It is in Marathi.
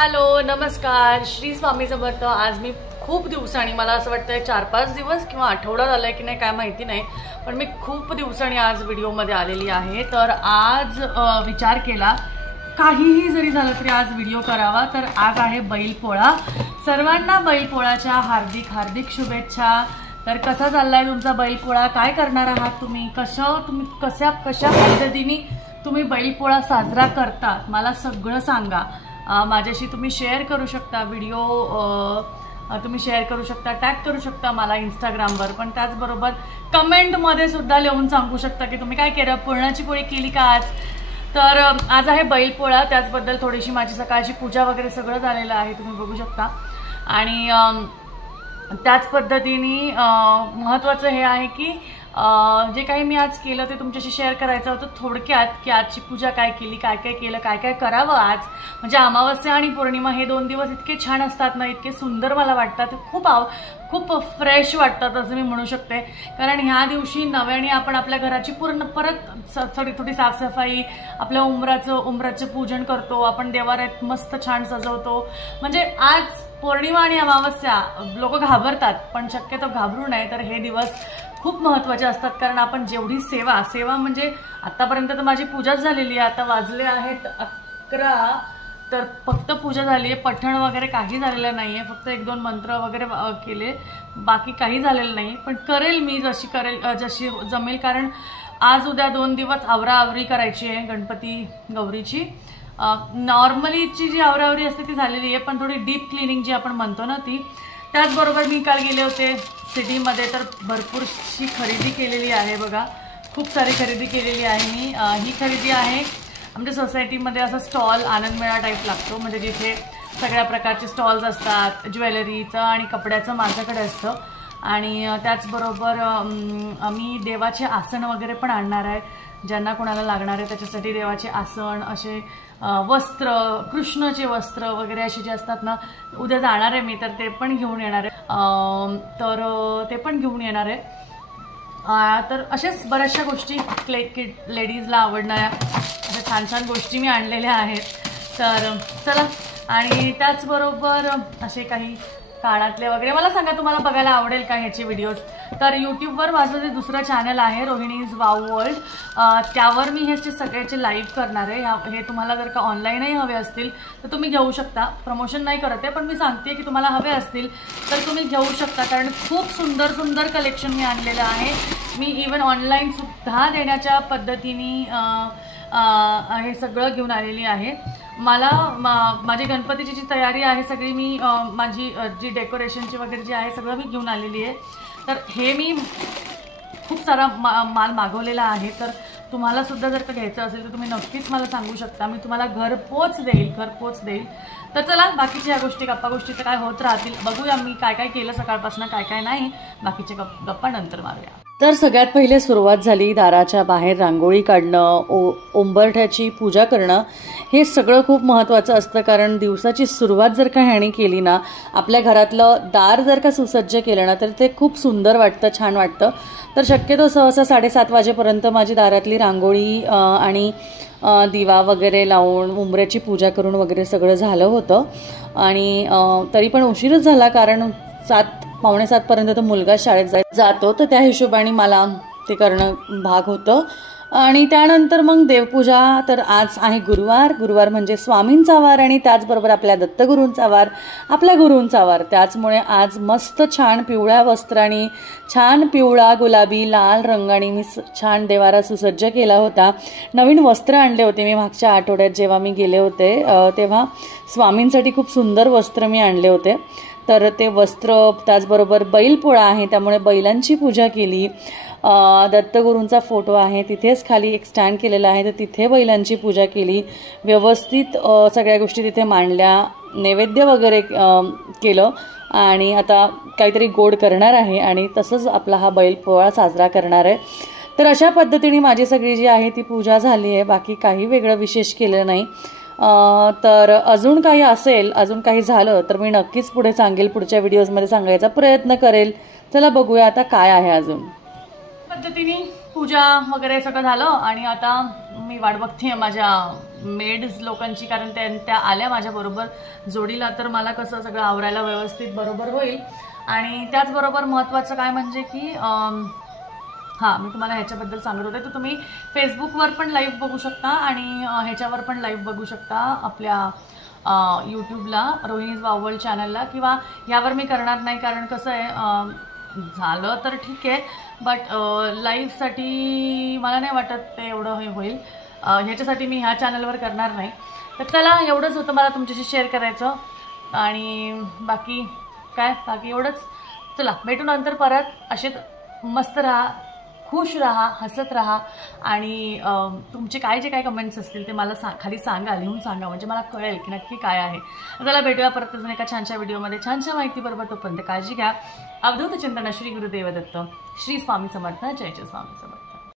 हॅलो नमस्कार, श्री स्वामी समर्थ। आज मी खूप दिवसांनी, मला असं वाटतं 4-5 दिवस किंवा आठवडा झालाय की नाही काय माहिती नाही, पण मी खूप दिवसांनी आज व्हिडिओमध्ये आलेली आहे। तर आज विचार केला काहीही जरी झालं तरी आज व्हिडिओ करावा। तर आज आहे बैलपोळा। सर्वांना बैलपोळाच्या हार्दिक हार्दिक शुभेच्छा। तर कसा चाललाय तुमचा बैलपोळा? काय करणार आहात तुम्ही? कशा पद्धतीने तुम्ही बैलपोळा साजरा करतात मला सगळं सांगा। माझ्याशी तुम्ही शेअर करू शकता, व्हिडिओ तुम्ही शेअर करू शकता, टॅग करू शकता मला इंस्टाग्रामवर, पण त्याचबरोबर कमेंटमध्ये सुद्धा लिहून सांगू शकता की तुम्ही काय केलं, पुरणाची पोळी केली का आज। तर आज आहे बैलपोळा, त्याचबद्दल थोडीशी माझी सकाळची पूजा वगैरे सगळं झालेलं आहे, तुम्ही बघू शकता। आणि त्याच पद्धतीने महत्त्वाचं हे आहे की जे काही मी आज केलं ते तुमच्याशी शेअर करायचं होतं थोडक्यात, की आजची पूजा काय केली, काय काय केलं, काय काय करावं आज। म्हणजे अमावस्या आणि पौर्णिमा हे 2 दिवस इतके छान असतात ना, इतके सुंदर मला वाटतात, खूप फ्रेश वाटतात असं मी म्हणू शकते। कारण ह्या दिवशी नव्याने आपण आपल्या घराची पूर्ण परत थोडी साफसफाई, आपल्या उंबराचं पूजन करतो, आपण देवाऱ्यात मस्त छान सजवतो। म्हणजे आज पौर्णिमा आणि अमावस्या लोक घाबरतात, पण शक्यतो घाबरू नये। तर हे दिवस खूप महत्त्वाचे असतात, कारण आपण जेवढी सेवा म्हणजे आतापर्यंत तर माझी पूजाच झालेली आहे। आता वाजले आहेत 11, तर फक्त पूजा झाली आहे, पठण वगैरे काही झालेलं नाही आहे, फक्त 1-2 मंत्र वगैरे केले, बाकी काही झालेलं नाही। पण करेल मी जशी जमेल, कारण आज उद्या 2 दिवस आवराआवरी करायची आहे गणपती गौरीची। नॉर्मलीची जी आवराआवरी असते ती झालेली आहे, पण थोडी डीप क्लिनिंग जी आपण म्हणतो ना ती। त्याचबरोबर मी काल गेले होते सिटीमध्ये, तर भरपूरशी खरेदी केलेली आहे बघा, खूप सारी खरेदी केलेली आहे मी। ही खरेदी आहे आमच्या सोसायटीमध्ये, असा स्टॉल आनंद मेळा टाईप लागतो, म्हणजे जिथे सगळ्या प्रकारचे स्टॉल्स असतात, ज्वेलरीचं आणि कपड्याचं माझ्याकडे असतं। आणि त्याचबरोबर मी देवाचे आसन वगैरे पण आणणार आहे, ज्यांना कोणाला लागणार आहे त्याच्यासाठी देवाचे आसन, असे वस्त्र, कृष्णाचे वस्त्र वगैरे असे जे असतात ना, उद्या जाणार आहे मी, तर ते पण घेऊन येणार आहे। तर ते पण घेऊन येणार आहे। तर अशाच बऱ्याचशा गोष्टी लेडीजला आवडणाऱ्या अशा छान छान गोष्टी मी आणलेल्या आहेत। तर चला, आणि त्याचबरोबर असे काही कानातले वगैरे मला सांगा तुम्हाला बघायला आवडेल का ह्याचे व्हिडिओज। तर यूट्यूबवर माझं जे दुसरं चॅनल आहे रोहिणीज वाव वर्ल्ड, त्यावर मी हे सगळ्याचे लाईव्ह करणार आहे। हे तुम्हाला जर का ऑनलाईनही हवे असतील तर तुम्ही घेऊ शकता, प्रमोशन नाही करत आहे, पण मी सांगते की तुम्हाला हवे असतील तर तुम्ही घेऊ शकता, कारण खूप सुंदर सुंदर कलेक्शन मी आणलेलं आहे। मी इवन ऑनलाईन सुद्धा देण्याच्या पद्धतीने हे सगळं घेऊन आलेली आहे। मला माझी गणपतीची जी तयारी आहे सगळी, मी माझी जी डेकोरेशनची वगैरे जी आहे सगळं मी घेऊन आलेली आहे। तर हे मी खूप सारा माल मागवलेला आहे, तर तुम्हाला सुद्धा जर का घ्यायचं असेल तर तुम्ही नक्कीच मला सांगू शकता, मी तुम्हाला घरपोच देईल। तर चला, बाकीच्या ह्या गोष्टी गप्पा गोष्टी तर काय होत राहतील, बघूया मी काय काय केलं सकाळपासून, काय काय नाही, बाकीचे गप्पा नंतर मारूया। तर सगळ्यात पहिले सुरुवात झाली दाराच्या बाहेर रांगोळी काढणं, उंबरठ्याची पूजा करणं। हे सगळं खूप महत्त्वाचं असतं, कारण दिवसाची सुरुवात जर का ह्याने केली ना, आपल्या घरातलं दार जर का सुसज्ज केलं ना, तर ते खूप सुंदर वाटतं, छान वाटतं। तर शक्यतो सहसा 7:30 वाजेपर्यंत माझी दारातली रांगोळी आणि दिवा वगैरे लावून उंबऱ्याची पूजा करून वगैरे सगळं झालं होतं। आणि तरी पण उशीरच झाला, कारण 7-7:45 पर्यंत तो मुलगा शाळेत जातो, तर त्या हिशोबाने मला ते करणं भाग होतं। आणि त्यानंतर मग देवपूजा। तर आज आहे गुरुवार म्हणजे स्वामींचा वार, आणि त्याचबरोबर आपल्या दत्तगुरूंचा वार, आपल्या गुरूंचा वार। त्याचमुळे आज मस्त छान पिवळ्या वस्त्रांनी, छान पिवळा गुलाबी लाल रंगाने मी छान देवारा सुसज्ज केला होता। नवीन वस्त्र आणले होते मी मागच्या आठवड्यात, जेव्हा मी गेले होते तेव्हा स्वामींसाठी खूप सुंदर वस्त्र मी आणले होते। तर ते वस्त्र, त्याचबरोबर बैलपोळा आहे त्यामुळे बैलांची पूजा केली। दत्तगुरूंचा फोटो आहे, तिथेच खाली एक स्टँड केलेला आहे, तर तिथे बैलांची पूजा केली, व्यवस्थित सगळ्या गोष्टी तिथे मांडल्या, नैवेद्य वगैरे केलं, आणि आता काहीतरी गोड करणार आहे, आणि तसंच आपला हा बैलपोळा साजरा करणार आहे। तर अशा पद्धतीने माझी सगळी जी आहे ती पूजा झाली आहे, बाकी काही वेगळं विशेष केलं नाही। तर अजून काही असेल, अजून काही झालं तर मी नक्कीच पुढे सांगेल, पुढच्या व्हिडिओजमध्ये सांगायचा प्रयत्न करेल। चला बघूया आता काय आहे अजून। पद्धतीने पूजा वगैरे सगळं झालं आणि आता मी वाट बघते माझ्या मेड्स लोकांची, कारण त्या आल्या माझ्याबरोबर जोडीला, तर मला कसं सगळं आवरायला व्यवस्थित बरोबर होईल. आणि त्याचबरोबर महत्त्वाचं काय म्हणजे की हां, मी तुम्हाला ह्याच्याबद्दल सांगत होते, तर तुम्ही फेसबुकवर पण लाईव्ह बघू शकता आणि ह्याच्यावर पण लाईव्ह बघू शकता आपल्या यूट्यूबला रोहिणीज वावल चॅनलला, किंवा ह्यावर मी करणार नाही कारण कसं आहे झालं तर ठीक आहे, बट लाईव्हसाठी मला नाही वाटत ते एवढं हे होईल, ह्याच्यासाठी मी ह्या चॅनलवर करणार नाही. तर चला, एवढंच होतं मला तुमच्याशी शेअर करायचं आणि बाकी एवढंच. चला, भेटू नंतर परत. असेच मस्त राहा, खुश रहा, हसत रहा आणि तुमचे जे काय कमेंट्स असतील ते मला खाली सांगा, लिहून सांगा, म्हणजे मला कळेल की नक्की काय आहे. त्याला भेटूया परत अजून एका छानशा व्हिडिओमध्ये छानशा माहितीबरोबर. तोपर्यंत काळजी घ्या. अवधूत चिंतन. श्री गुरुदेव दत्त. श्री स्वामी समर्थ. जय जय स्वामी समर्थ.